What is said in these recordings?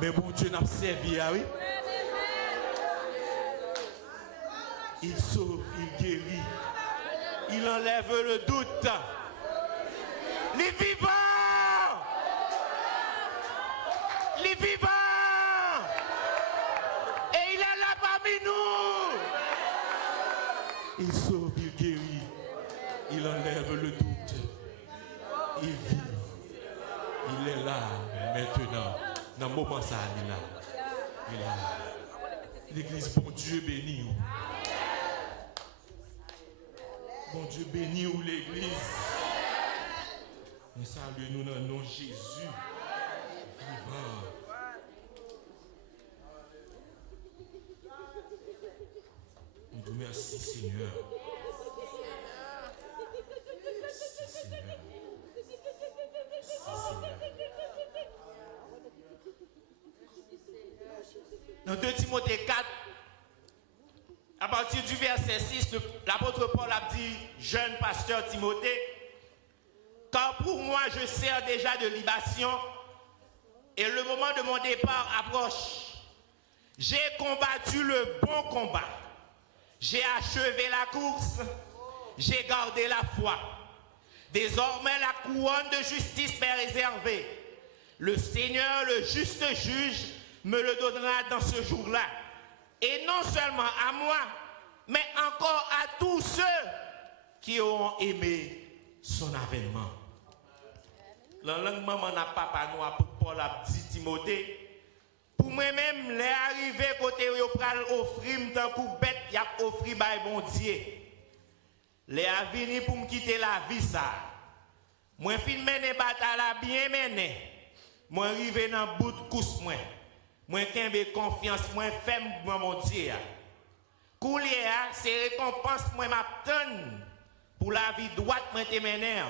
Mais bon Dieu n'a pas servi, oui. Il sauve, il guérit. Il enlève le doute. Les vivants! Les vivants! Et il est là parmi nous! Il sauve, il guérit. Il enlève le doute. Il vit. Il est là maintenant. Dans le moment ça, il est là. Il est là. L'église, bon Dieu béni. Bon Dieu béni ou l'église. Nous saluons nous dans le nom de Jésus. Vivant. Nous vous merci Seigneur. Merci Seigneur. Merci Seigneur. Dans 2 Timothée 4, à partir du verset 6, l'apôtre Paul a dit, jeune pasteur Timothée, car pour moi je sers déjà de libation et le moment de mon départ approche. J'ai combattu le bon combat. J'ai achevé la course. J'ai gardé la foi. Désormais la couronne de justice m'est réservée. Le Seigneur, le juste juge, me le donnera dans ce jour-là. Et non seulement à moi, mais encore à tous ceux qui auront aimé son avènement. La langue maman n'a pas papa nous a Paul a dit Timothée. Pour moi-même, les arrivés côté yo pral offrir tant coup bête, y a offri by bon Dieu. Les a venu pour me quitter la vie ça. Moi fin mener bataille bien mené. Moi arrivé dans bout de course moi. Moi kembe confiance, moi ferme mon Dieu. Coulier c'est récompense moi m'attend pour la vie droite moi te mener.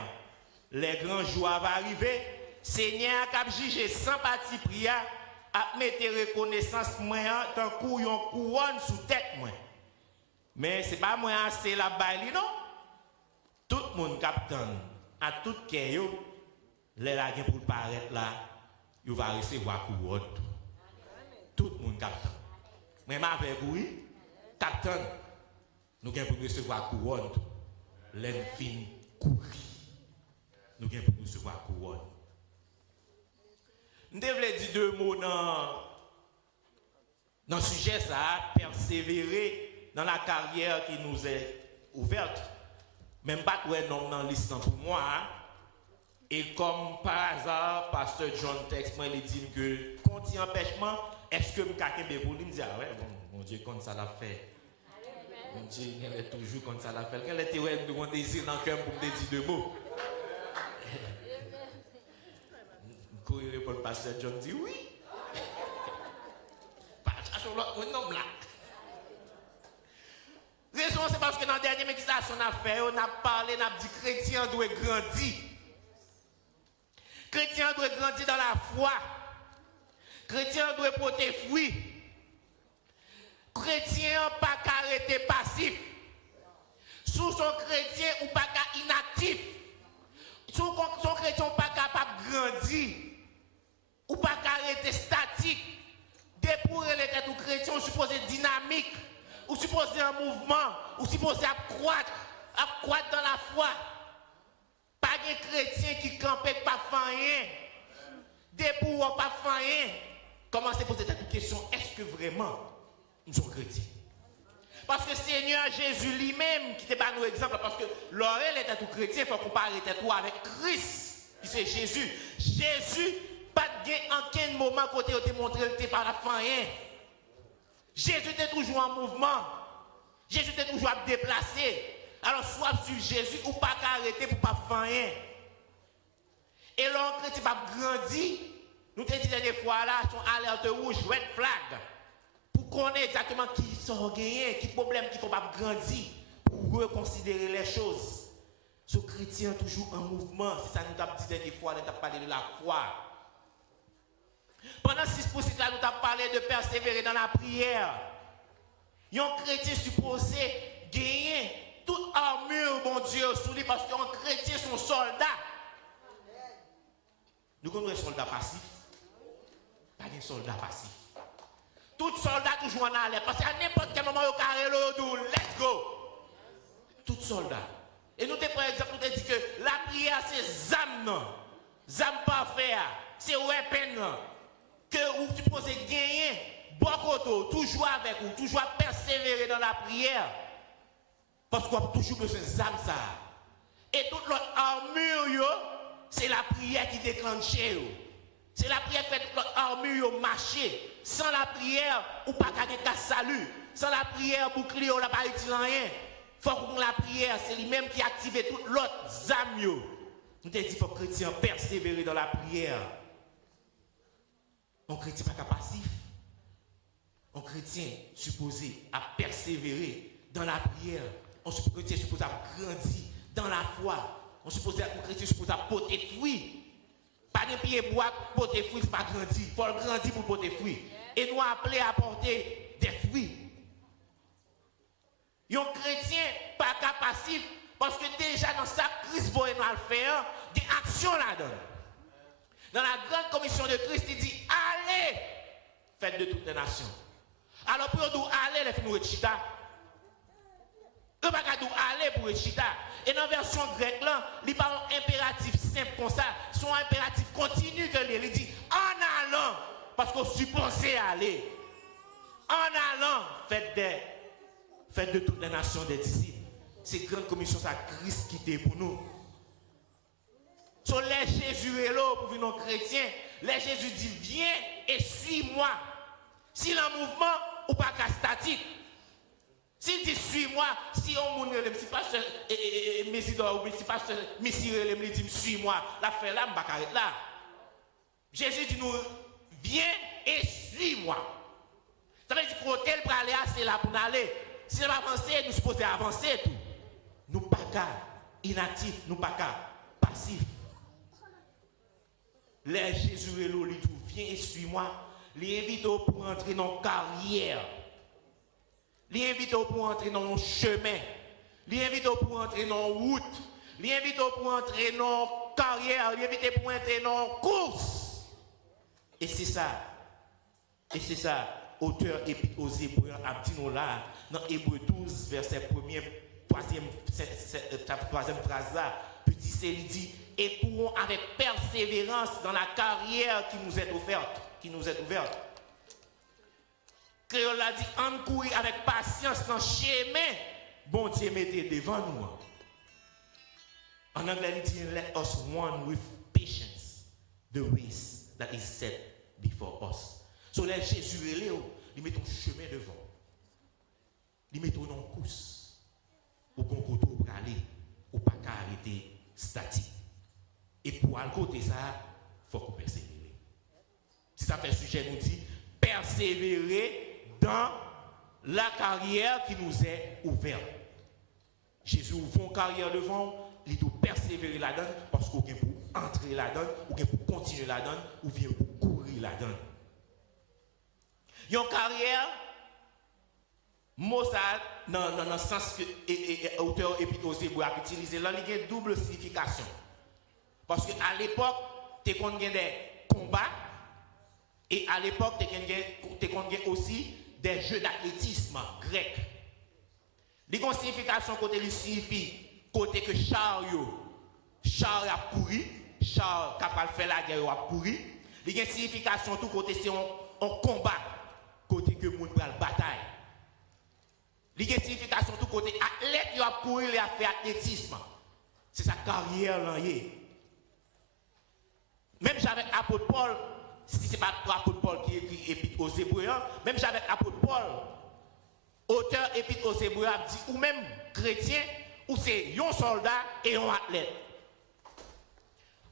Les grands jours vont arriver, Seigneur cap juger sans parti prière, a mettre reconnaissance moi tant couillon couronne sous tête moi. Mais c'est pas moi assez la baille non. Tout le monde capitaine à tout cœur les la pour paraître là, il va recevoir couronne. Tout le monde capitaine. Mais avec oui, capitaine, nous gain pour recevoir couronne. L'enfin courir. Nous gain pour recevoir couronne. Nous devons dire 2 mots dans le sujet ça, persévérer dans la carrière qui nous est ouverte. Même pas de nom dans la liste pour moi. Et comme par hasard, pasteur John Tex m'a dit que quand il y a empêchement, est-ce que je peux me dire, ah ouais, mon Dieu, quand ça l'a fait. Mon Dieu, il est toujours comme ça l'a fait. Quel était mon désir dans le cœur pour me dire 2 mots? Courir pour le pasteur John dit oui. Pas chercher l'autre nom là. Raison, c'est parce que dans la dernière méditation, on a fait, on a parlé, on a dit chrétien doit grandir. Chrétien doit grandir dans la foi. Chrétien doit porter fruit. Chrétien pas arrêter passif. Sous son chrétien ou pas inactif. Sous son chrétien pas capable de grandir. Ou pas arrêter statique. Dépouiller les têtes ou chrétiens, ou supposé dynamique. Ou supposé un mouvement. Ou supposé accroître dans la foi. Pas de chrétien qui campait pas faire rien. Dépouiller pas faire rien. Commencez à poser cette question. Est-ce que vraiment nous sommes chrétiens? Parce que Seigneur Jésus lui-même, qui n'était pas nos exemples, parce que l'oreille était tout chrétien, il faut comparer tout avec Christ, qui c'est Jésus. Jésus, pas de aucun moment côté où te montré qu'il n'était pas la fin rien. Jésus était toujours en mouvement. Jésus était toujours à déplacer. Alors, soit sur Jésus ou pas arrêter pour pas faire rien. Et l'on chrétien pas grandi. Nous te dit des fois là, son alerte rouge, red flag. Pour connaître exactement qui sont gagnés, qui problème qui ne font pas grandir, pour reconsidérer les choses. Ce chrétien toujours en mouvement, c'est ça nous avons dit des fois, nous avons parlé de la foi. Pendant 6 pour 6 là, nous avons parlé de persévérer dans la prière. Un chrétien supposé gagner toute armure, mon Dieu, sous lui, parce qu'un chrétien, son soldat. Nous connaissons un soldat passif. Pas de soldat passif. Tout soldat toujours en alerte. Parce qu'à n'importe quel moment, au carré, let's go. Tout soldat. Et nous, par exemple, nous te dit que la prière, c'est zam, zam parfait, c'est weapon, que vous supposez gagner, bon côté, toujours avec vous, toujours persévérer dans la prière. Parce qu'on a toujours besoin de zam ça. Et toute l'autre armure, c'est la prière qui déclenche. C'est la prière qui fait toute l'autre armure marcher. Sans la prière, ou pas gagner ta salut. Sans la prière, bouclier, on n'a pas utilisé rien. Il faut que la prière, c'est lui-même qui active toute l'autre zam. Nous te dit qu'il faut que les chrétiens persévérer dans la prière. Un chrétien pas passif. Un chrétien supposé à persévérer dans la prière. Un chrétien supposé à grandir dans la foi. Un chrétien supposé à porter fruits. Pas de pied bois pour porter fruits, c'est pas grandir. Il faut grandir pour porter fruits. Et nous appelés à porter des fruits. Un chrétien pas passif parce que déjà dans sa Christ va le faire, des actions là-dedans. Dans la grande commission de Christ, il dit allez, faites de toutes les nations. Alors pour nous aller, les films de Chita. Nous ne pouvons pas aller pour Chita. Et dans la version grecque, il n'y a pas un impératif simple comme ça. Son impératif continu que il dit en allant, parce qu'on supposait aller. En allant, faites de toutes les nations des disciples. C'est une grande commission, ça Christ qui était pour nous. Sur les Jésus est là pour venir nos chrétiens. Les Jésus dit viens et suis-moi. Si le mouvement ou pas qu'à statique. S'il dit suis-moi, si on moun relève, si pasteur Messidor ou si pasteur Messi relève, il dit suis-moi, la fait là, je vais là. Jésus dit nous, viens et suis-moi. Ça veut dire que l'hôtel pour aller, c'est là pour nous aller. Si on va avancer, nous supposons avancer tout. Nous pas qu'à inactifs, nous pas qu'à passifs. Les Jésus est là, il dit viens et suis-moi. Les invite pour entrer dans la carrière. Les invite pour entrer dans le chemin. Les invite pour entrer dans la route. Les invite pour entrer dans la carrière. Les invite pour entrer dans la course. Et c'est ça. Et c'est ça. Auteur Épître aux Hébreux a dit nous là, dans Hébreux 12, verset 1er, troisième phrase là, petit C, il dit, et pourrons avec persévérance dans la carrière qui nous est ouverte. Créole a dit, en courir avec patience dans le chemin, bon Dieu mettez devant nous. En anglais, il dit, let us run with patience the race that is set before us. So, les Jésus et Léo, ils mettent un chemin devant. Ils mettent une course. Au bon côté pour aller, ou pas qu'à arrêter statique. Et pour aller côté ça, il faut qu'on persévère. Si ça fait sujet, nous dit, persévérer dans la carrière qui nous est ouverte. Jésus ouvre une carrière devant, il doit persévérer là-dedans, parce qu'on vient pour entrer là-dedans, ou vient pour continuer là-dedans, ou vient pour courir là-dedans. Une carrière, mot ça, dans le sens que l'auteur Épître aux Hébreux a utilisé, là, il y a une double signification. Parce qu'à l'époque, tu as des combats, et à l'époque, tu as aussi des jeux d'athlétisme grecs. Il y a une signification côté qui signifie côté que Charles a couru, Charles capable de faire la guerre a couru. Il y a une signification tout côté c'est un combat, côté que moun pral bataille. Il y a une signification tout côté athlète qui a couru, il a fait athlétisme. C'est sa carrière là. Même j'avais apôtre Paul, si ce n'est pas l'apôtre Paul qui écrit Épître aux Hébreux, même j'avais apôtre Paul, auteur Épître aux Hébreux, a dit, ou même chrétien, ou c'est un soldat et un athlète.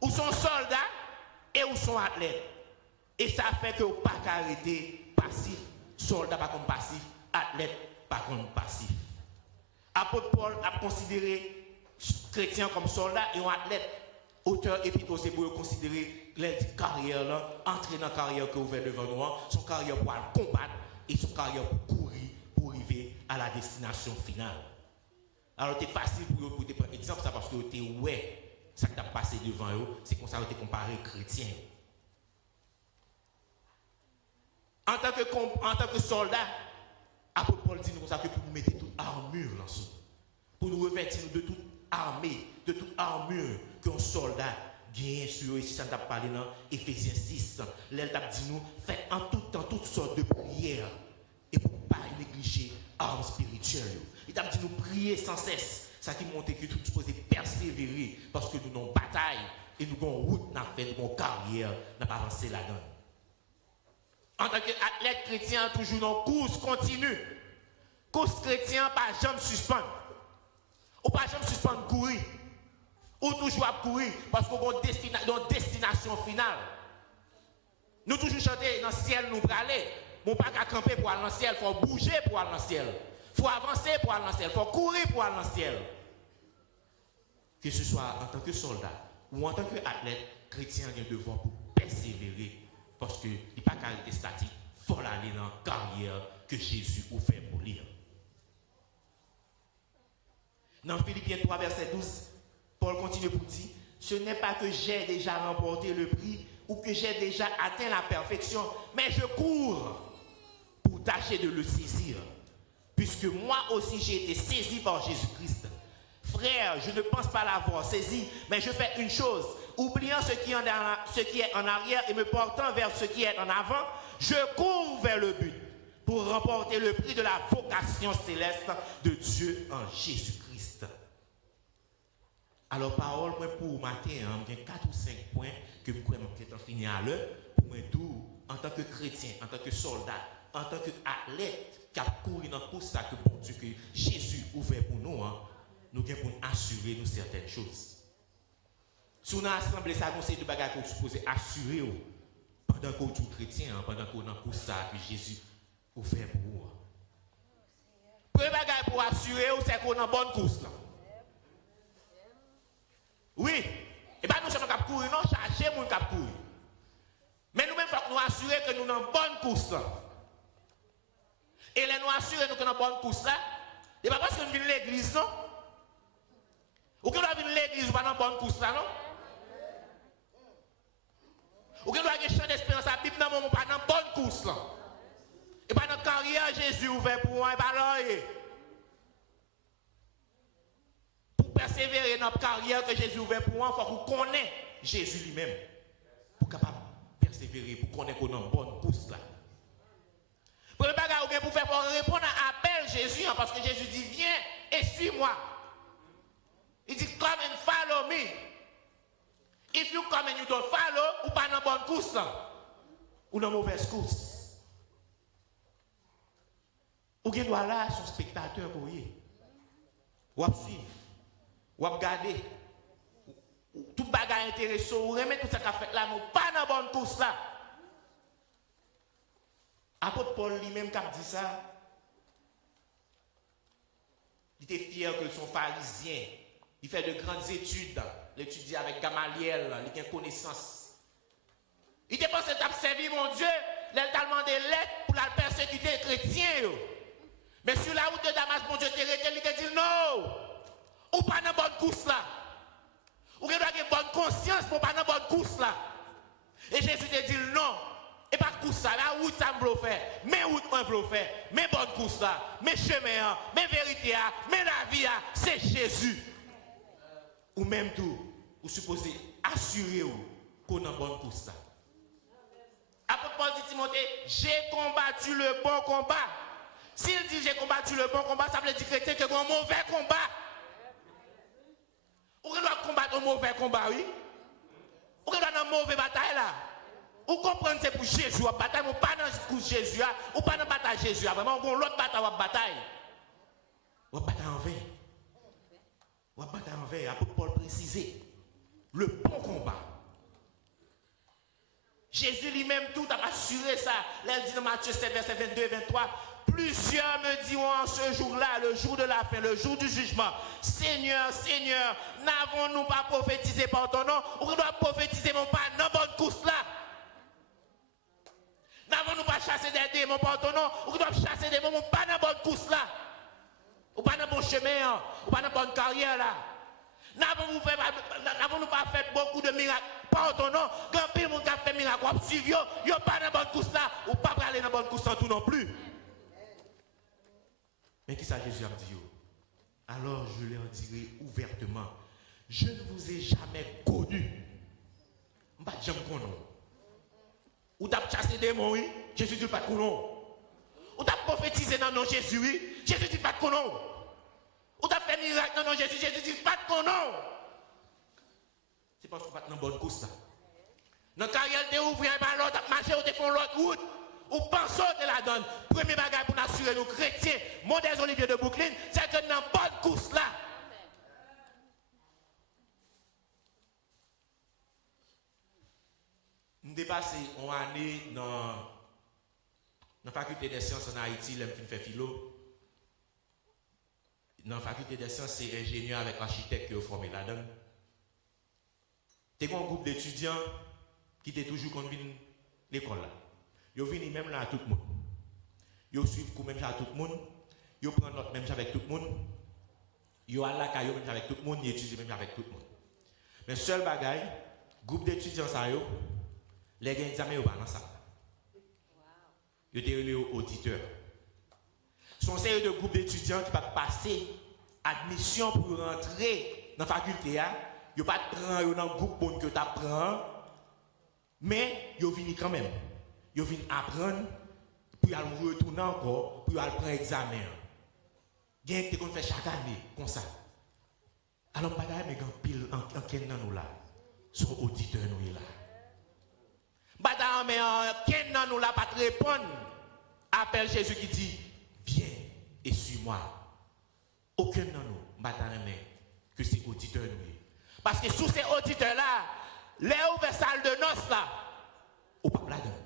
Ou sont soldats et ou sont athlètes. Et ça fait que vous pas arrêter passif, soldat pas comme passif, athlète pas comme passif. Apôtre Paul a considéré chrétien comme soldat et un athlète. Auteur Épître aux Hébreux considéré les carrières là, entrer dans la carrière que vous ouvert devant nous, son carrière pour combattre et son carrière pour courir pour arriver à la destination finale. Alors c'est facile pour vous de prendre exemple ça parce que tu es ouais ça qui t'a passé devant eux, c'est comme ça que tu comparé chrétien. En tant que soldat, apôtre Paul dit nous ça que pour nous mettre toute armure dans ce. Pour nous revêtir de toute armée, de toute armure qu'un soldat gagne sur eux. Si ça t'a parlé dans Éphésiens 6, là t'a dit nous faites en tout temps toutes sortes de prières et pour ne pas négliger armes spirituelles. Il t'a dit nous prier sans cesse. Ça qui montre que nous supposons persévérer parce que nous avons une bataille et nous avons une route, nous avons une carrière, nous avons avancé là-dedans. En tant qu'athlète chrétien, toujours dans course continue. Course chrétien, pas jamais suspendre. Ou pas jamais suspendre courir. Ou toujours à courir parce qu'on a une destination finale. Nous toujours chanter dans le ciel, nous aller. Nous pas qu'à camper pour aller dans le ciel, il faut bouger pour aller dans le ciel. Il faut avancer pour aller dans le ciel, il faut courir pour aller dans le ciel. Que ce soit en tant que soldat ou en tant qu'athlète, chrétien a un devoir pour persévérer. Parce qu'il n'est pas caractère statique, il faut aller dans la carrière que Jésus a fait pour lui. Dans Philippiens 3, verset 12, Paul continue pour dire, ce n'est pas que j'ai déjà remporté le prix ou que j'ai déjà atteint la perfection, mais je cours pour tâcher de le saisir. Puisque moi aussi j'ai été saisi par Jésus-Christ. Frère, je ne pense pas l'avoir saisi, mais je fais une chose. Oubliant ce qui est en arrière et me portant vers ce qui est en avant, je cours vers le but pour remporter le prix de la vocation céleste de Dieu en Jésus-Christ. Alors, parole pour matin, il y a 4 ou 5 points que je crois que finir à l'heure pour moi tout, en tant que chrétien, en tant que soldat, en tant qu'athlète qui a couru dans tout ça que bon Dieu, que Jésus ouvert pour nous, nous avons pour assurer nous certaines choses. Si on a assemblé ça, on sait de bagages qu'on est supposé assurer pendant qu'on est chrétien, pendant qu'on a pour ça que Jésus ouvert pour vous. Le premier bagage pour assurer, c'est qu'on est en bonne course. Là. Oui. Et bien nous sommes capables de courir, non, charger mon cap courir. Mais nous-mêmes, il faut nous assurer que nous sommes en bonne course. Là. Et les nous assurer que nous sommes en bonne course là, et pas parce que nous venons de l'église, non? Ou que nous venons de l'église, ou pas dans bonne course là, non? Ou que nous avons un champ d'espérance à la Bible, non, pas dans bonne course là. Et pas dans la carrière, Jésus ouvert pour moi, et pas là. Pour persévérer dans la carrière que Jésus ouvert pour moi, il faut qu'on connaisse Jésus lui-même. Pour capable persévérer, pour connaître qu'on est en bonne course là. Pour le bagage, pour faire répondre à l'appel Jésus, parce que Jésus dit, viens et suis-moi. Il dit, come and follow me. If you come and you don't follow, ou pas dans bonne course là, ou dans mauvaise course. Ou qui doit là son spectateur pour y. Ou à suivre, ou à regarder. Tout bagage intéressant, ou remettre tout ça qu'a fait là, mais pas dans bonne course là. Apôtre Paul lui-même qui a dit ça, il était fier que son pharisien, il fait de grandes études, il étudie avec Gamaliel, il a connaissance. Il était pensé d'observer mon Dieu, il a demandé l'aide pour la persécuter les chrétiens. Mais sur la route de Damas, mon Dieu t'a arrêté, il t'a dit non, ou pas dans bonne course là. Ou qu'il doit avoir bonne conscience pour pas dans bonne course là. Et Jésus t'a dit non. Et pas de course ça, la route ça me faire, mais route moi me faire, mais bonne course là, mais chemin, mais vérité, mais la vie, c'est Jésus. Ou même tout, vous supposez assurer qu'on a une bonne course là. Apôtre Paul dit Timothée, j'ai combattu le bon combat. S'il dit j'ai combattu le bon combat, ça veut dire chrétien que c'est un mauvais combat. Ou qu'on doit combattre un mauvais combat, oui? Ou qu'on doit dans une mauvaise bataille là? Ou comprendre c'est pour Jésus, ou bataille, ou pas dans Jésus, ou pas dans bataille Jésus, vraiment, ou l'autre bataille, ou bataille. Ou bataille en vain. Ou bataille en vain, apôtre Paul préciser. Le bon combat. Jésus lui-même tout a assuré ça. Là, il dit dans Matthieu 7, verset 22 et 23, plusieurs me diront en ce jour-là, le jour de la fin, le jour du jugement, Seigneur, Seigneur, n'avons-nous pas prophétisé par ton nom? Ou qu'on doit prophétiser mon pas dans bonne course là? N'avons-nous pas chassé des démons par ton nom? Ou qu'on doit chasser des démons pas dans bonne course là? Ou pas dans bon chemin, ou pas dans bonne carrière là? N'avons-nous pas fait beaucoup de miracles par ton nom? Quand pile monde a fait miracle, ou suivre, yo pas dans bonne course là, ou pas aller dans bonne course en tout non plus. Mais qui ça Jésus a dit? Alors je leur dirai ouvertement, je ne vous ai jamais connu. Je ne jamais connu. Ou t'as chassé des démons, oui? Jésus dit pas de connu. Ou t'as prophétisé dans le nom de Jésus, oui? Jésus dit pas de connu. Ou t'as fait miracle dans le nom de Jésus, Jésus dit pas de connu. C'est parce que vous n'êtes pas dans bonne course là. Dans la carrière de ouvrir un ballon, t'as marché ou t'es fait l'autre route. Ou pensons que la donne. Premier bagage pour assurer nos chrétiens, Modèle Olivier de Brooklyn, c'est que dans bonne course là. Nous dépassons une année dans la faculté des sciences en Haïti, là, je fais philo. Dans la faculté des sciences, c'est ingénieur avec architecte qui ont formé là-dedans. C'est un groupe d'étudiants qui étaient toujours convenus l'école là. Ils viennent même là à tout le monde. Ils suivent quand même à tout le monde. Ils prennent note même avec tout le monde. Ils allent à la même avec tout le monde. Ils étudient même avec tout le monde. Mais seul bagaille, groupe d'étudiants ça yo, les gars examen yo pas dans ça. Ils étaient relés aux auditeurs. Son série de groupe d'étudiants qui va passer admission pour rentrer dans la faculté, ils pas prendre dans le groupe que tu apprends, mais ils viennent quand même. Ils viennent apprendre, puis ils retourner encore, puis ils prendre l'examen. Il y a des gens qui font chaque année, comme ça. Alors, je ne sais pas pile en quel dans nous là, son auditeur nous là. Je ne sais pas nous là, pas répondre. Appelle Jésus qui dit, viens et suis-moi. Aucun de nous, je ne sais pas que c'est auditeur nous. Parce que sous ces auditeurs là, les ouverts salles de noces là, ou pas là dedans.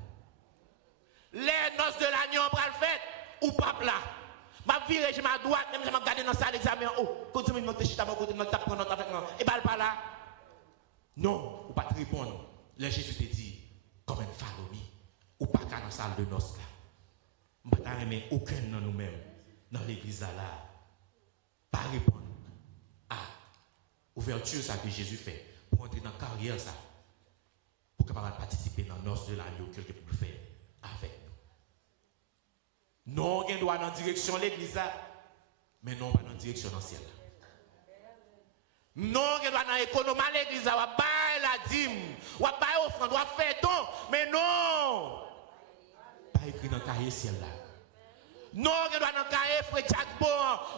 Les noces de l'agneau pour le fait, ou pas là. Je vais virer, je ma droite, même je vais regarder dans la salle d'examen. Oh, quand tu me notes, je t'ai côté de notre note avec moi. Et bien, pas là. Non, ou pas te répondre. Le Jésus te dit, comme un pharaon, ou pas dans la salle de noces là. Je ne vais pas aimer aucun de nous-mêmes dans l'église là. Pas répondre à l'ouverture que Jésus fait pour entrer dans la carrière ça. Pour capable participer dans l'os de l'agneau que pour faire avec nous. Non, on doit dans la direction de l'église, mais non, pas dans la direction dans le ciel. Non, on doit dans l'économie de l'église, on va bailler la dîme, on va bailler offrande, on va faire don, mais non, pas écrit dans le cahier ciel là. Non, on doit dans le cahier frère Jacques Bon,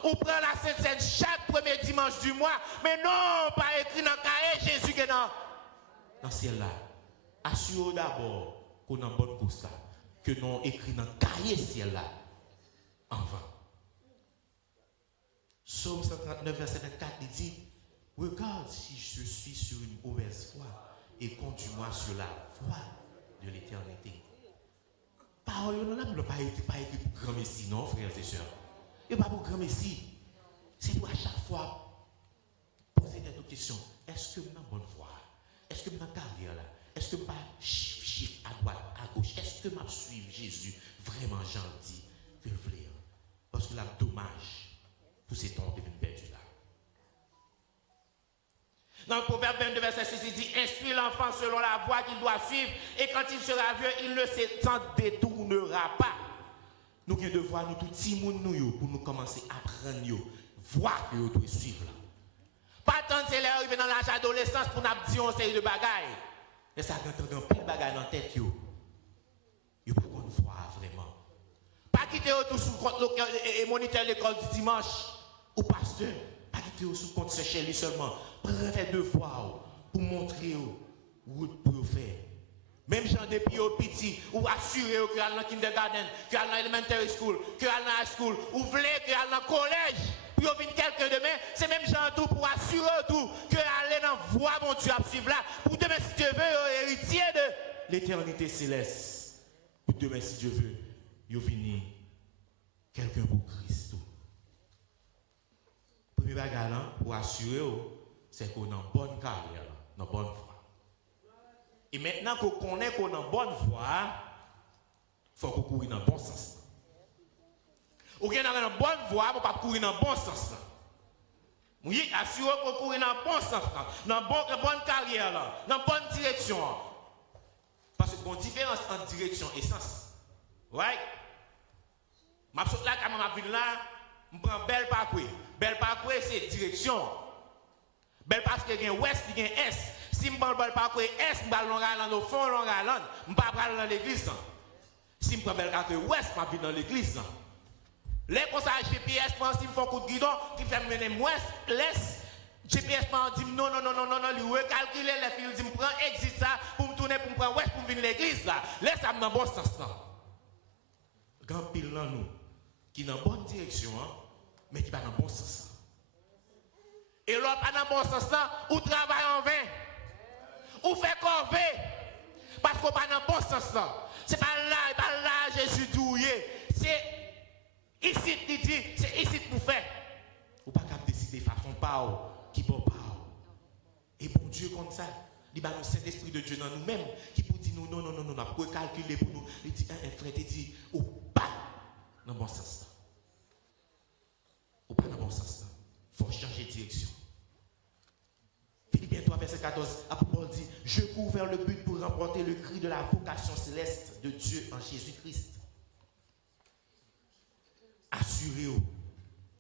on prend la Sainte-Seine chaque premier dimanche du mois, mais non, pas écrit dans le cahier Jésus qui est dans le ciel là. Assurez d'abord qu'on a une bonne course là, que nous écrit dans le cahier ciel là, en vain. Psaume 139, verset 24, il dit, regarde si je suis sur une mauvaise voie et conduis-moi sur la voie de l'éternité. Parole, nous n'avons pas été pour grand messie, non, frères et sœurs. Il n'y a pas pour grand messie. C'est pour à chaque fois poser des questions. Est-ce que nous avons une bonne voie? Est-ce que nous avons une carrière là? Est-ce que je chiffre à droite, à gauche? Est-ce que je suis Jésus vraiment gentil que je voulais? Parce que là, dommage pour ces temps de perdu là. Dans le Proverbe 22, verset 6, il dit, instruis l'enfant selon la voie qu'il doit suivre, et quand il sera vieux, il ne s'en détournera pas. Nous avons devoir, nous tous petits nous pour nous commencer à apprendre, voir que nous devons suivre là. Pas tant que c'est l'arrivée dans l'âge d'adolescence pour nous dire une série de bagailles. Et ça, quand on a plein de bagailles dans la tête, vous ne pouvez pas voir vraiment. Pas quitter tout sous compte et moniteur l'école du dimanche ou pasteur. Pas quitter sous compte ce chez lui seulement. Prenez devoir pour montrer route pour faire. Même gens depuis au petit, ou assurer que vous allez dans kindergarten, que vous allez dans elementary school, que vous allez dans high school, ou voulez que vous allez dans collège, puis vous venez quelqu'un demain, c'est même gens tout pour assurer tout, que vous allez dans la voie mon Dieu à suivre là, pour demain si Dieu veut, héritier de l'éternité céleste. Pour demain si Dieu veut, vous venez quelqu'un pour Christ. Premier bagage pour assurer, c'est qu'on a une bonne carrière, une bonne voie. Et maintenant qu'on connaît qu'on a une bonne voie, il faut qu'on courir dans le bon sens. Ou qu'on a une bonne voie, on ne peut pas courir dans le bon sens. Oui, assurer qu'on courir dans le bon sens, dans la bonne carrière, dans la bonne direction. Parce qu'il y a une différence entre direction et sens. Ouais. Ma saute là, quand ma ville là, je prends bel parcours. Bel parcours, c'est direction. Bel parcours, il y a ouest, il y a est. Si je prends bel parcours est, je vais Long Island au fond, Long Island. Je ne vais pas aller dans l'église. Si je prends bel parcours ouest, je vais dans l'église. Les conseils GPS, si je fais un coup de guidon, qui fait mener ouest, l'est. GPS m'a dit non, il recalcule les fils, il me prend exit ça pour me tourner, pour me prendre ouest, pour venir l'église là. Laisse ça dans le bon sens là. Grand pile dans nous, qui est dans la bonne direction, hein, mais qui va dans le bon sens. Et l'autre pas dans le bon sens là, ou travaille en vain, ou fait corvée, parce qu'on pas dans le bon sens là. C'est pas là, Jésus douillé. C'est ici qui dit, c'est ici pour faire. Ou pas qu'à décider façon pas. Qui bon pas. Et bon Dieu comme ça, il va nous Saint-Esprit de Dieu dans nous-mêmes qui pour dire non, pour calculer pour nous. Il dit, frère, il dit, ou pas dans le bon sens. Ou pas dans le bon sens. Il faut changer de direction. Philippiens 3, verset 14, Apôtre dit, je cours vers le but pour remporter le cri de la vocation céleste de Dieu en Jésus-Christ. Assurez-vous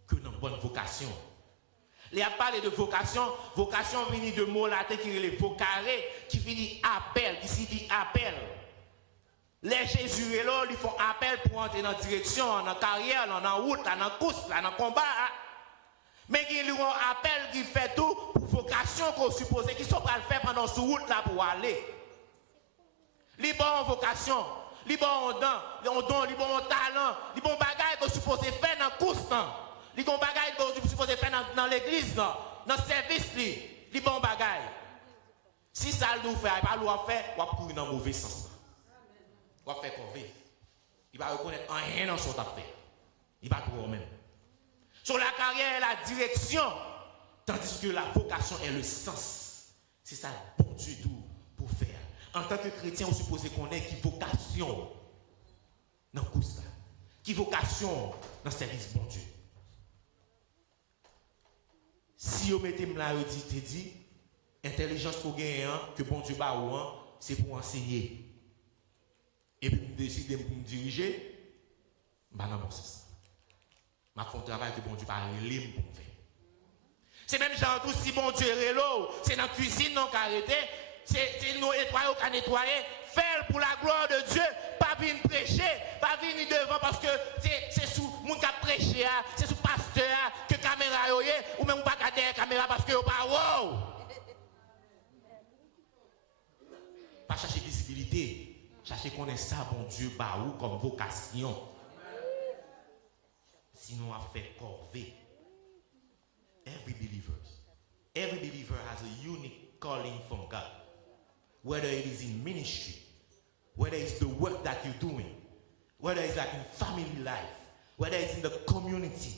que dans une bonne vocation. Il a parlé de vocation. Vocation vient de mots latins qui est le vocare, qui finit appel, qui signifie appel. Les Jésus et là, ils font appel pour entrer dans la direction, dans la carrière, dans la route, dans la course, dans le combat. Mais ils ont un appel qui fait tout pour vocation qu'on suppose qu'ils sont pas le faire pendant ce route là pour aller. Ils ont vocation, ils ont don, ils ont talent, ils ont bagaille qu'on suppose faire dans la course. Ils ont bagaille qu'on suppose faire dans l'église, dans le service, ils ont bagaille. Si ça le fait, pas le faire, on va courir dans le mauvais sens. On va faire corvée. Il va reconnaître rien dans son affaire. Il va trouver même. Sur la carrière et la direction, tandis que la vocation est le sens. C'est ça le bon Dieu tout pour faire. En tant que chrétien, on suppose qu'on ait qui vocation dans le course là. Qui vocation dans le service bon Dieu. Si vous mettez là, vous dit, intelligence pour gagner, que bon Dieu va ou c'est pour enseigner. Et puis, je décide de me diriger, je vais dans mon sens. Je fais un travail que bon Dieu va relire pour me faire. C'est même genre tout si bon Dieu est là, c'est dans la cuisine, non arrêté, c'est nous nettoyer ou qu'à nettoyer, faire pour la gloire de Dieu, pas venir prêcher, pas venir devant parce que c'est sous mon qui a prêché, c'est sous pasteur que caméra ou même pas garder la caméra parce que pas wow. Pas chercher visibilité, chercher qu'on est ça bon Dieu bah ou comme vocation. Sinon on fait corvée. Every believer has a unique calling from God. Whether it is in ministry, whether it's the work that you're doing, whether it's like in family life, whether it's in the community,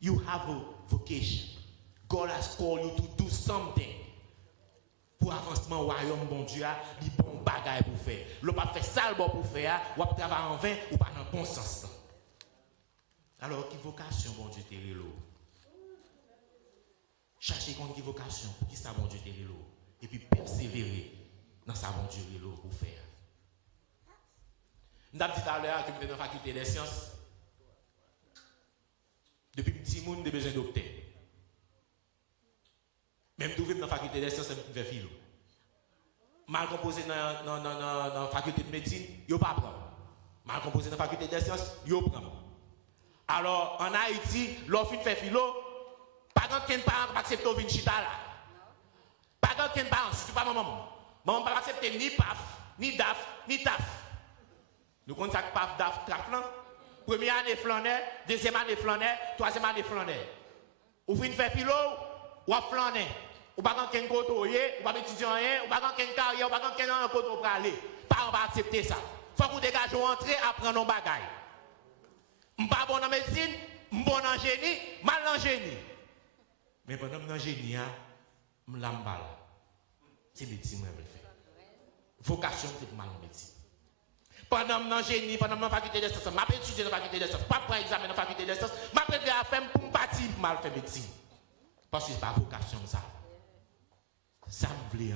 you have a vocation. God has called you to do something. Pour avancement au royaume bon Dieu, il bon bagaille pour faire. L'on pas fait ça le bon pour faire, ou pas travailler en vain ou pas dans le bon sens. Alors, qui vocation bon Dieu t'est l'eau? Cherchez contre qui vocation pour qui ça bon Dieu t'est l'eau. Et puis persévérer dans sa bon Dieu l'eau pour faire. Nous avons dit tout à l'heure que nous sommes dans la faculté des sciences. Depuis petit monde, nous avons besoin de docteur. Même si nous dans la faculté des sciences, nous avons fait philo. Mal composé dans la faculté de médecine, il n'y a pas de problème. Mal composé dans la faculté des sciences, il y a pas de problème. Alors, en Haïti, l'offre fait philo, pas qu'un parent qui accepte de chita là. Pas qu'un parent, si tu pas maman. Maman ne peut pas accepter ni PAF, ni DAF, ni TAF. Nous connaissons PAF, DAF, TAF là. Première année flaneur, deuxième année flaneur, troisième année flaneur. Ou fin faire philo, ou à flaneur. Ou pas qu'un côté, ou pas étudiant rien, ou pas qu'un carrière, ou pas qu'un côté pour aller. Parents pas accepter ça. Faut que vous dégagez entrer apprendre nos bagailles. Je ne suis pas bon en médecine, je suis bon en génie, mal en génie. Mais pendant que je suis en génie, je suis mal. C'est médecine que je fais. Vocation, c'est mal en médecine. Pendant que je suis en génie, pendant que je suis en faculté de sciences, je vais étudier dans la faculté de sciences, je vais prendre examen dans la faculté de sciences, je vais préparer à faire pour me partir pour mal faire médecine. Parce que ce n'est pas vocation ça. Ça me plaît,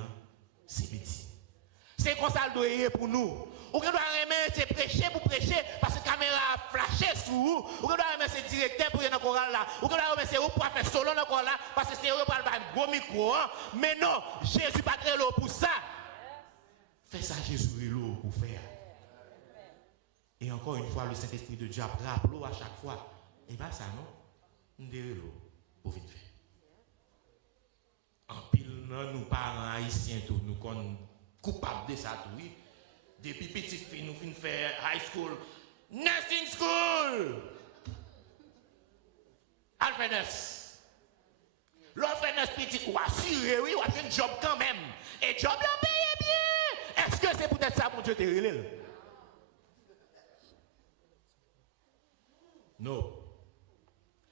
c'est médecine. C'est comme ça le doyer pour nous. Ou que nous doit remettre, c'est prêcher pour prêcher parce que la caméra a flashé sur vous. Ou que doit remercier le directeur pour y aller dans le choral là. Ou que doit remercier vous pour faire solo dans le choral là parce que c'est eux pour avoir un gros micro. Hein? Mais non, Jésus pas très lourd pour ça. Fais ça, Jésus est lourd pour faire. Et encore une fois, le Saint-Esprit de Dieu rappelle à chaque fois. Et bien ça non, nous est lourd pour vite faire. En pile, nous parents haïtiens, nous sommes coupables de ça, oui. Depuis petite fille, nous finissons faire high school, nursing school. Alphenes. L'Alphenes petit, ou assuré, oui, ou a fait un job quand même. Et job l'a payé bien. Est-ce que c'est peut-être ça, mon Dieu, t'es relé? Non.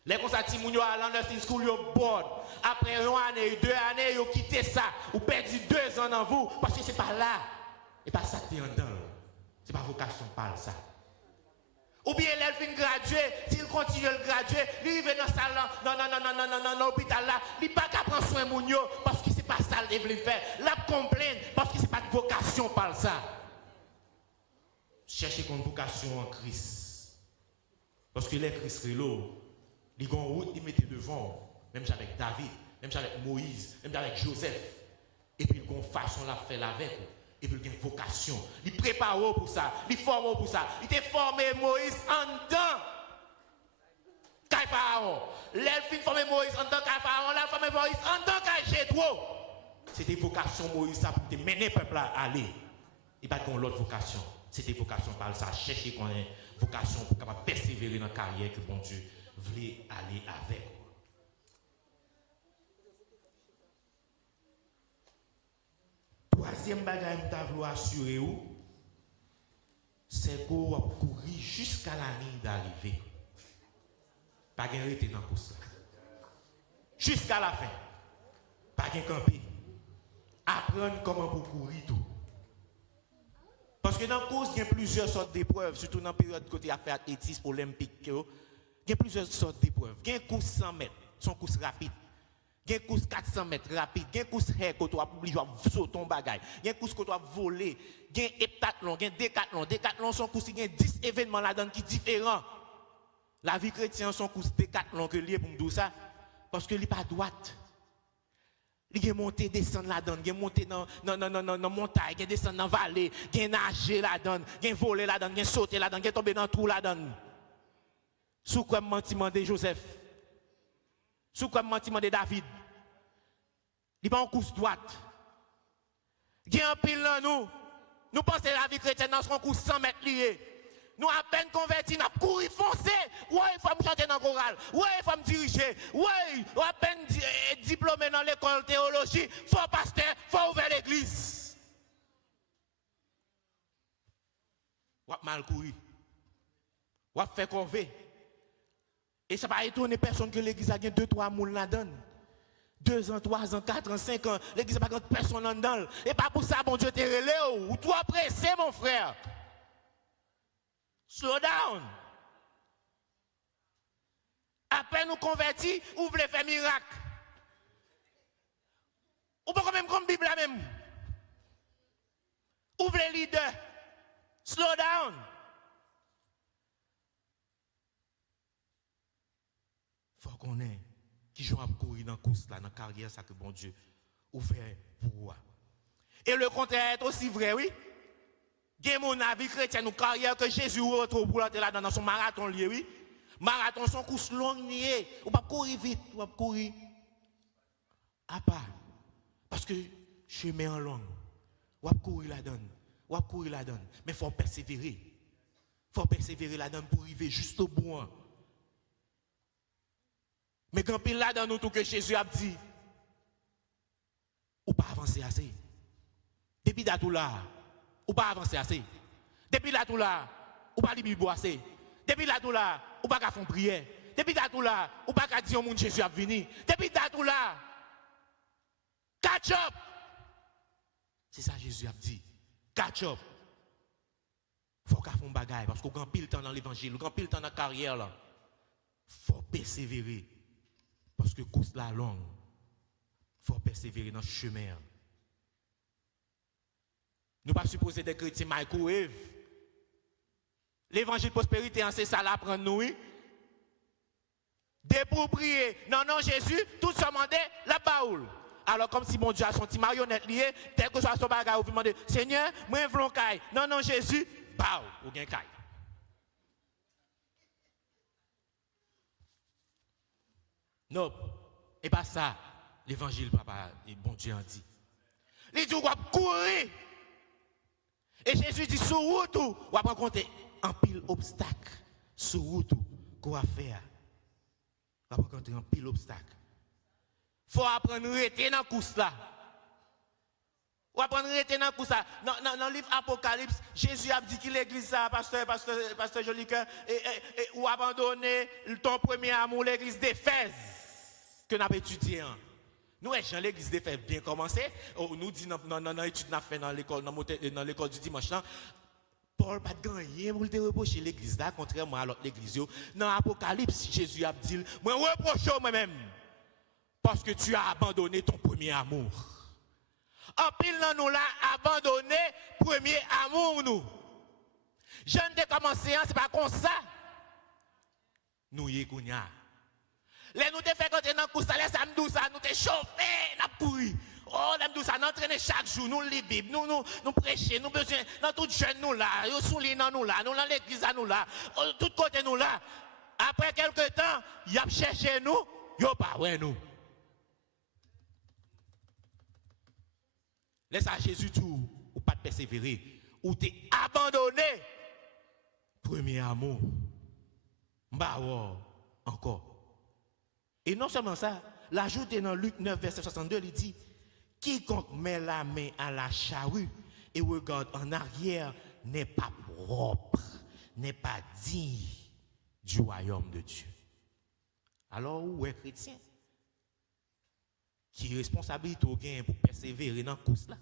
Les constats Timounio à la nursing school, yo board. Après une année, 2 années, yo quitté ça. Ou perdu 2 ans dans vous. Parce que c'est pas là. Et pas ça que tu es en dedans. C'est pas vocation par ça. Ou bien l'elfine gradué, s'il continue à le graduer, il arrive dans la salle, dans l'hôpital là, il n'est pas qu'à prendre soin de Mounio parce que c'est pas ça qu'il veut faire. La complaint parce que c'est pas de vocation par ça. Cherchez une vocation en Christ. Parce que les Christ là, ils ont route, ils mettent devant, même avec David, même avec Moïse, même avec Joseph. Et puis ils ont façon de faire avec. Et puis il a une vocation. Il prépare pour ça. Il forme pour ça. Il a formé Moïse en dedans. Pharaon. L'elfine formé Moïse en dedans. Pharaon. L'elfine formé Moïse en dedans. Jétro. C'était vocation Moïse ça pour te mener le peuple à aller. Il n'y a pas l'autre vocation. C'était vocation par ça. Chercher qu'on ait vocation pour capable persévérer dans la carrière que bon Dieu voulait aller avec. Troisième bagage que je veux assurer, c'est qu'on va courir jusqu'à la ligne d'arrivée. Pas de rester dans le course. Jusqu'à la fin. Pas de camper. Apprendre comment pour courir tout. Parce que dans la course, il y a plusieurs sortes d'épreuves, surtout dans la période côté affaires athlétisme olympique. Il y a plusieurs sortes d'épreuves. Il y a une course 100 mètres, son course rapide. Il y a une course 400 mètres rapide, il y a une course hair que tu as obligé de sauter ton bagage, il y a une course que tu as volé, il y a un heptathlon, il y a un décathlon. Décathlon, son course, il y a 10 événements là-dedans qui sont différents. La vie chrétienne, son course décathlon que lié pour me dire ça, parce que il n'est pas droite. Il y a monté, descendre là-dedans, il y a monté dans la montagne, il y a descendre dans la vallée, il y a nager là-dedans, il y a volé là-dedans, il y a sauté là-dedans, il y a tombé dans le trou là-dedans. Sous quoi mentiment de Joseph? Sous quoi mentiment de David? Il n'est pas en course droite. Il y a un pile dans nous. Nous pensons que la vie chrétienne dans son course 100 mètres liés. Nous à peine convertis, nous avons couru foncer. Ouais, il faut me chanter dans le choral. Ouais, il faut me diriger. Ouais, à peine diplômé dans l'école de théologie. Il faut pasteur, il faut ouvrir l'église. Ou mal courir. Ou faire corvée. Et ça va étonner personne que l'église a 2-3 moules là-dedans. 2 ans, 3 ans, 4 ans, 5 ans, l'église n'a pas personne là-dedans. Et pas pour ça, bon Dieu, t'es relé ou toi pressé, mon frère. Slow down. Après nous convertis, ou vous voulez faire miracle. Ou pas quand même comme Bible là même. Ou voulez leader. Slow down. Faut qu'on ait qui joue à courir dans la course là, dans la carrière, ça que bon Dieu ouvert pour vous. Et le contraire est aussi vrai, oui. Il y a mon avis chrétien, une carrière que Jésus retrouve pour l'entrer là dans son marathon lié, oui. Marathon, son course longue lié. On va courir vite, on va courir à part. Parce que chemin en long. On va courir là-dedans. On va courir là-dedans. Mais il faut persévérer. Il faut persévérer là-dedans pour arriver juste au bout. Mais quand il là dans nous tout que Jésus a dit, ou pas avancer assez. Depuis là tout là, ou pas avancer assez. Depuis là tout là, ou pas libre assez. Depuis là tout là, ou pas faire prière. Depuis là tout là, ou pas dire au monde Jésus a venu. Depuis là tout là, catch up. C'est ça Jésus a dit. Catch up. Il faut qu'on fasse un bagage parce qu'on gagne pile temps dans l'évangile, on gagne pile temps dans la carrière là. Faut persévérer. Parce que course la longue, il faut persévérer dans ce chemin. Nous ne sommes pas supposés des chrétiens microwave. L'évangile de prospérité, c'est ça là, prendre nous, oui. Dès pour prier, non, Jésus, tout se demandait la baoule. Alors, comme si mon Dieu a son petit marionnette lié, tel que soit son bagage, vous demandez, Seigneur, moi, je veux caille. Non, Jésus, bao, ou bien caille. Non, et pas ça, l'évangile, papa, et bon Dieu en dit. Il dit, on va courir. Et Jésus dit, sur route, on va rencontrer un pile obstacle. Sur route, qu'on va faire. On va rencontrer un pile obstacle. Il faut apprendre à rester dans la course là. On va apprendre à rester dans la course là. Dans le livre Apocalypse, Jésus a dit qu'il l'église ça, pasteur Jolicoeur, ou abandonner ton premier amour, l'église d'Éphèse, que nous avons étudié. Nous, Jean, l'église d'Éphèse bien commencé. Nous disons dans l'étude qu'on a fait dans l'école du dimanche. Paul n'a pas gagné pour te reprocher l'église là, contrairement à l'autre église. Dans l'Apocalypse, Jésus a dit, moi, reproche moi-même. Parce que tu as abandonné ton premier amour. En pile, nous l'avons abandonné, premier amour, nous. Je ne t'ai commencé, c'est pas comme ça. Nous y est, les nous te fait quand dans course les samedi ça nous te chauffé n'a pourri. Oh nous ça n'entraîner chaque jour nous lit Bible nous prêcher nous besoin dans toute jeune nous là yo souli dans nous là nous dans l'église nous là tout côté nous là après quelque temps y a cherché nous yo pas ouais nous laisse à Jésus tout ou pas de persévérer ou t'es abandonné premier amour bah encore. Et non seulement ça, l'ajoute dans Luc 9, verset 62, il dit, quiconque met la main à la charrue et regarde en arrière n'est pas propre, n'est pas digne du royaume de Dieu. Alors, où est chrétien? Qui est responsabilité au gain pour persévérer dans la course là?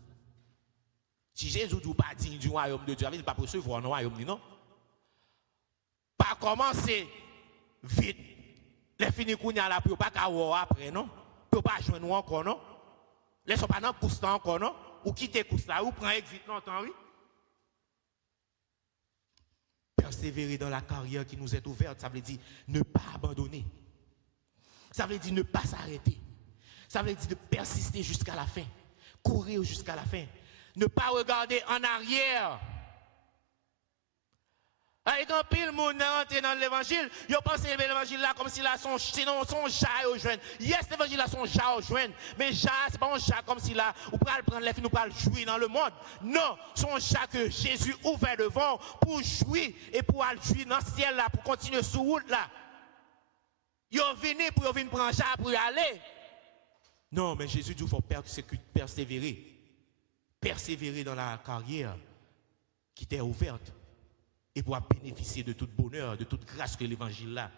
Si Jésus n'est pas digne du royaume de Dieu, il ne va pas recevoir le royaume, non? Pas commencer vite. Les finis qu'on y a là, pour pas qu'à voir après, non? Pour pas joindre encore, non? Les sont pas dans le course encore, non? Ou quitter le course là, ou prendre exit longtemps, oui? Persévérer dans la carrière qui nous est ouverte, ça veut dire ne pas abandonner. Ça veut dire ne pas s'arrêter. Ça veut dire de persister jusqu'à la fin. Courir jusqu'à la fin. Ne pas regarder en arrière. Avec un pile monde rentré dans l'évangile, ils pensent que l'évangile là comme si là son chat au joint. Yes, l'évangile là son chat au joint, mais chat c'est pas un chat comme si là ou pas le prendre les filles nous pas le jouir dans le monde. Non, son chat que Jésus ouvert devant pour jouir et pour aller jouir dans le ciel là pour continuer sur route là. Ils viennent pour venir prendre chat pour y aller. Non, mais Jésus dit qu'il faut persévérer. Persévérer dans la carrière qui t'est ouverte. Et pour bénéficier de tout bonheur, de toute grâce que l'évangile là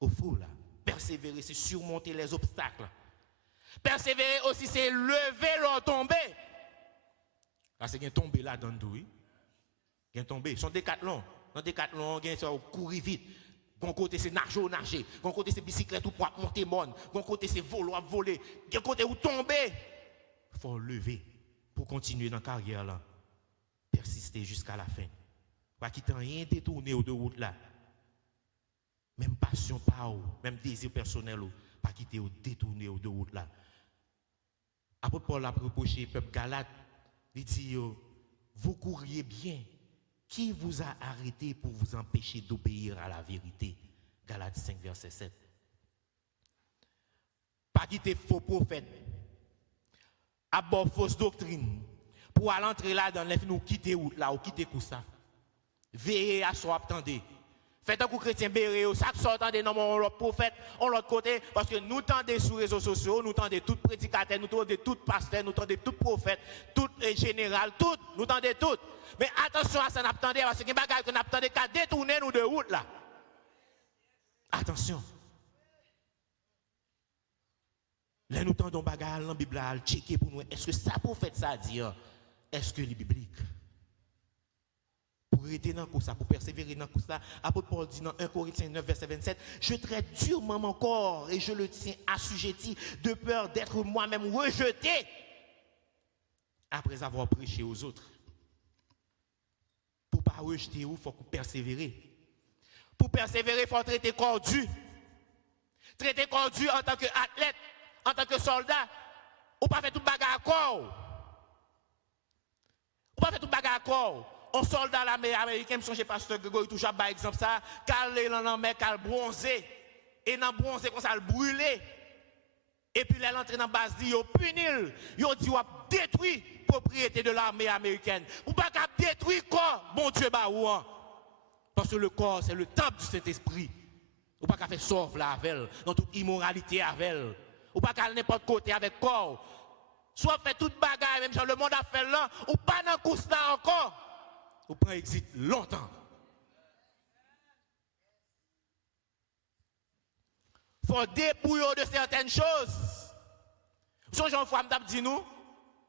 offre là. Persévérer, c'est surmonter les obstacles. Persévérer aussi, c'est lever leur tombée. Parce qu'il y a tombé là dans le dos. Il y a tombé. Ils sont décathlon. Dans décathlon, il y a courir vite. D'un côté, c'est nager. D'un côté, c'est bicyclette ou pour monter monde. D'un côté, c'est voler. D'un côté, où tomber. Il faut lever pour continuer dans la carrière là. Persister jusqu'à la fin. Pas quitter rien détourné de route là. Même passion pas ou, même désir personnel ou, pas quitter ou détourné de route là. Apôtre Paul a reproché peuple Galate, il dit vous courriez bien. Qui vous a arrêté pour vous empêcher d'obéir à la vérité? Galates 5 verset 7. Pas quitter faux prophètes. Abord fausse doctrine pour aller entrer là dans les nous quitter route là ou quitter ça. Veillez à soi, attendez. Faites un coup chrétien béré, chaque soir, attendez, non, on l'autre prophète, on l'autre côté, parce que nous tendez sur les réseaux sociaux, nous tendez tout prédicateur, nous tendez tout pasteur, nous tendez tout prophète, tout général, tout, nous tendez tout. Mais attention à ça, nous attendez, parce que les bagages que nous attendez qu'à détourner nous de route là. Attention. Là, nous tendons bagages dans la Bible à checker pour nous, est-ce que ça prophète ça dit, est-ce que les bibliques? Pour rester dans ça, pour persévérer dans ça, apôtre Paul dit dans 1 Corinthiens 9, verset 27, je traite durement mon corps et je le tiens assujetti de peur d'être moi-même rejeté après avoir prêché aux autres. Pour ne pas pas rejeter, il faut persévérer. Pour persévérer, il faut traiter corps dur. Traiter corps dur en tant qu'athlète, en tant que soldat, ou pas faire tout bagarre à corps. Ou pas faire tout bagarre à corps. Un soldat américain, je ne sais pas si Grégory touche par exemple ça, quand il en met, quand il bronzé, et dans le bronzé, comme ça, il brûlé. Et puis, là, l'entrée dans la base, il punit, il dit, il détruit la propriété de l'armée américaine. Ou pas qu'à détruire le corps, bon Dieu, bah, ou, parce que le corps, c'est le temple du Saint-Esprit. Ou pas qu'à faire sauve là avec elle, dans toute immoralité avec elle. Ou pas qu'à n'importe côté avec le corps. Soit fait toute bagarre, même si le monde a fait là, ou pas dans le course là encore. Ou pas exit longtemps. Il faut dépouiller de certaines choses. So Jean-François m'a dit nous,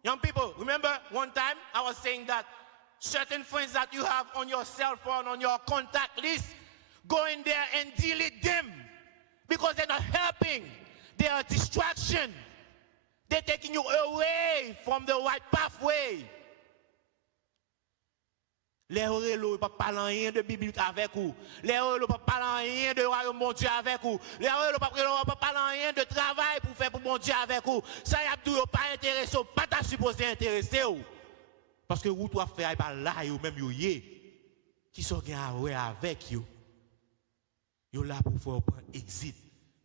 young people, remember one time I was saying that certain friends that you have on your cell phone, on your contact list, go in there and delete them because they're not helping. They are a distraction. They're taking you away from the right pathway. Les oreilles ne pas parler rien de biblique avec vous. Les oreilles ne pas parler rien de royaume bon Dieu avec vous. Les oreilles ne pas parler rien de travail pour faire pour bon Dieu avec vous. Ça y a tout pas intéressé, pas ta supposé intéresser vous. Parce que vous doit faire pas là ou même yo qui sont avec vous. Yo là pour faire un exit.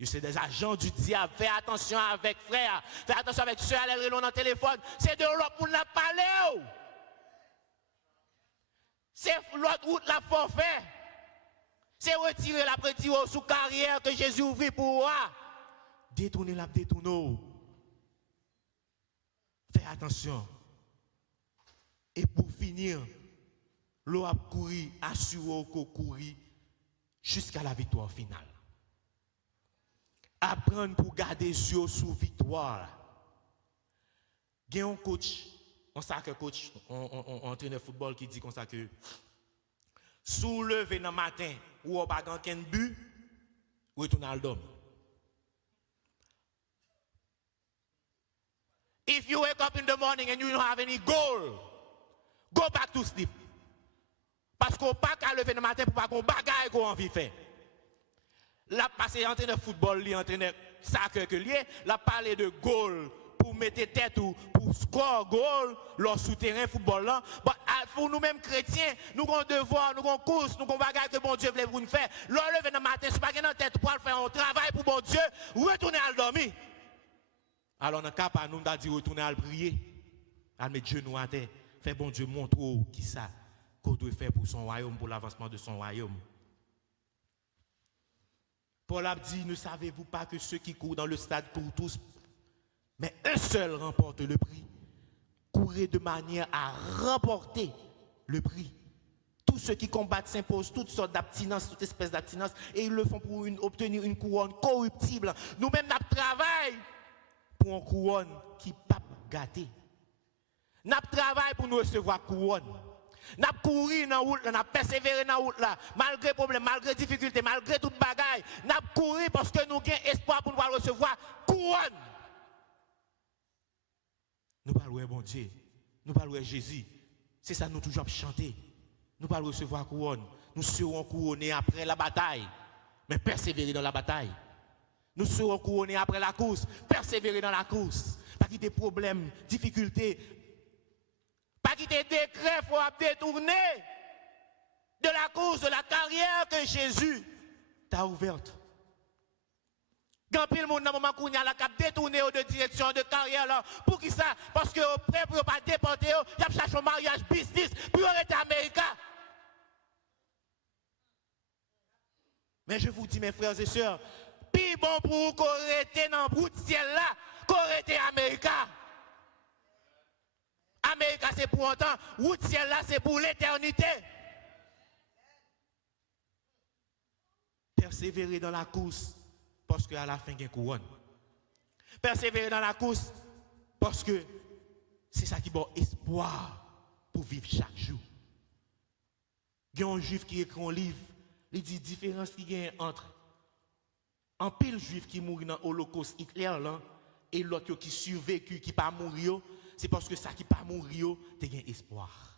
C'est des agents du diable. Fais attention avec frère. Fais attention avec ceux à l'heure dans le téléphone. C'est de l'autre pour la parler. C'est l'autre route la forfait. C'est retirer la petite sous carrière que Jésus ouvrit pour moi. Détourner la détourner. Fais attention. Et pour finir, l'eau a couru, assuré qu'on courir jusqu'à la victoire finale. Apprendre pour garder les yeux sur victoire. Il y a un coach, on sait coach, on entraîneur de football qui dit comme ça que soulever dans le matin ou on pas gagner un but, retourner à l'homme. If you wake up in the morning and you don't have any goal, go back to sleep. Parce qu'on pas qu'à lever le matin pour pas qu'on bagaille qu'on envie faire. Là, passé entraîneur de football, entraîneur soccer que lié, là parler de goal pour mettre tête ou pour score goal leur souterrain football là. Pour nous-mêmes chrétiens, nous avons devoir, nous avons course, nous avons bagaille que bon Dieu voulait pour nous faire. Leur lever le matin, c'est pas dans tête pour faire un travail pour bon Dieu, retourner à dormir. Alors dans le cas par nous on dit retourner à prier, à mettre Dieu nous à terre, faire bon Dieu montre qui ça qu'on doit faire pour son royaume, pour l'avancement de son royaume. Paul a dit, ne savez-vous pas que ceux qui courent dans le stade courent tous, mais un seul remporte le prix. Courez de manière à remporter le prix. Tous ceux qui combattent s'imposent toutes sortes d'abstinence, toutes espèces d'abstinence, et ils le font pour obtenir une couronne corruptible. Nous-mêmes, nous travaillons pour une couronne qui n'est pas gâtée. Nous travaillons pour nous recevoir couronne. Nous avons couru dans la route, nous avons persévéré dans la route, malgré les problèmes, malgré les difficultés, malgré toute bagaille. Nous avons couru parce que nous avons espoir pour nous recevoir couronne. Nous parlons de bon Dieu, nous parlons de Jésus. C'est ça nous toujours chanter. Nous parlons recevoir couronne. Nous serons couronnés après la bataille, mais persévérer dans la bataille. Nous serons couronnés après la course, persévérer dans la course. Pas qu'il y ait des problèmes, difficultés. Pas qu'il y ait des décrets, il faut détourner de la course, de la carrière que Jésus t'a ouverte. Quand le monde dans le moment où il y a la cap détourné de direction de carrière là, pour qui ça? Parce que prêt pour ne pas déporter, il y a cherché un mariage business, puis on est américain. Mais je vous dis mes frères et sœurs, plus bon pour vous qu'on reste dans le bout de ciel là, qu'on reste américain. Amérique c'est pour longtemps, route ciel là c'est pour l'éternité. Persévérer dans la course parce qu'à la fin il y a une couronne. Persévérer dans la course parce que c'est ça qui donne espoir pour vivre chaque jour. Il y a un juif qui écrit un livre, il dit différence qu'il y a entre un pile juif qui mourit dans l'Holocauste Hitler là, et l'autre qui survécu, qui pas mourir. C'est parce que ça qui pas mourir, tu as espoir.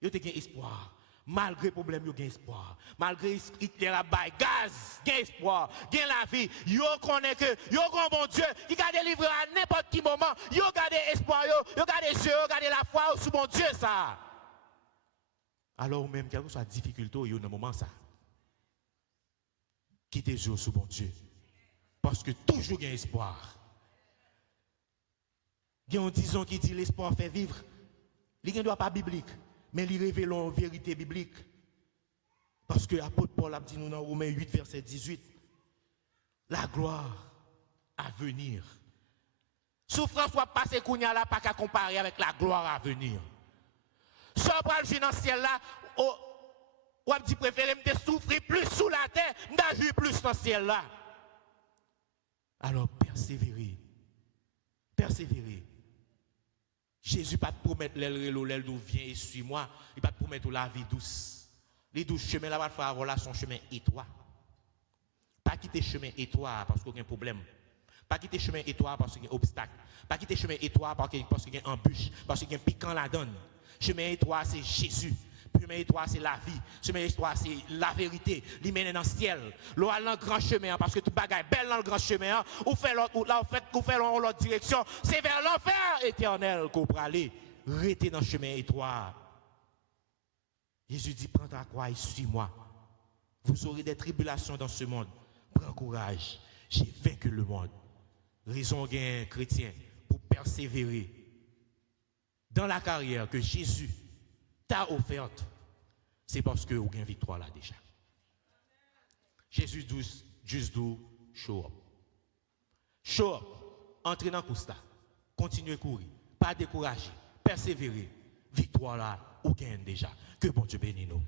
Yo te gen espoir. Malgré problème, yo gen espoir. Malgré Hitler a bay gaz, gen espoir, gen la vie. Yo connaît que yo gon bon Dieu qui a délivré à n'importe quel moment. Yo gardé espoir, yo gardé Dieu, yo gardé la foi sous bon Dieu ça. Alors même quelle que soit la difficulté yo dans moment ça. Quittez Dieu sous bon Dieu. Parce que toujours il y a espoir. Il y a un disons qui dit l'espoir fait vivre. Il ne doit pas biblique, mais il révèle une vérité biblique. Parce que l'apôtre Paul a dit nous dans Romains 8, verset 18, la gloire à venir. Souffrance soit passée qu'on y a là, pas qu'à comparer avec la gloire à venir. Soit pour le dans le ciel là, ou a dit préféré me souffrir plus sous la terre, m'da plus dans le ciel là. Alors persévérer. Persévérer. Jésus pas te promettre l'aile d'où vient et suis-moi, il pas te promettre la vie douce. Les douces chemins là va faire avoir là son chemin étroit. Pas quitter chemin étroit parce qu'il y a un problème. Pas quitter chemin étroit parce qu'il y a un obstacle. Pas quitter chemin étroit parce qu'il y a un embûche, parce qu'il y a un piquant la donne. Chemin étroit c'est Jésus. Chemin étroit c'est la vie. Chemin étroit c'est la vérité. Il mène dans le ciel. L'eau a dans le grand chemin parce que tout bagaille belle dans le grand chemin. Ou fait l'autre là, ou fait l'autre direction. C'est vers l'enfer éternel qu'on peut aller. Restez dans le chemin étroit. Jésus dit prends ta croix et suis-moi. Vous aurez des tribulations dans ce monde. Prends courage. J'ai vaincu le monde. Raison gain chrétien pour persévérer dans la carrière que Jésus t'a offerte. C'est parce que vous avez une victoire là déjà. Jésus dit juste show up. Show up. Entrez dans le course là. Continuez à courir. Pas décourager. Persévérer. Victoire là, vous gagnez déjà. Que bon Dieu bénisse nous.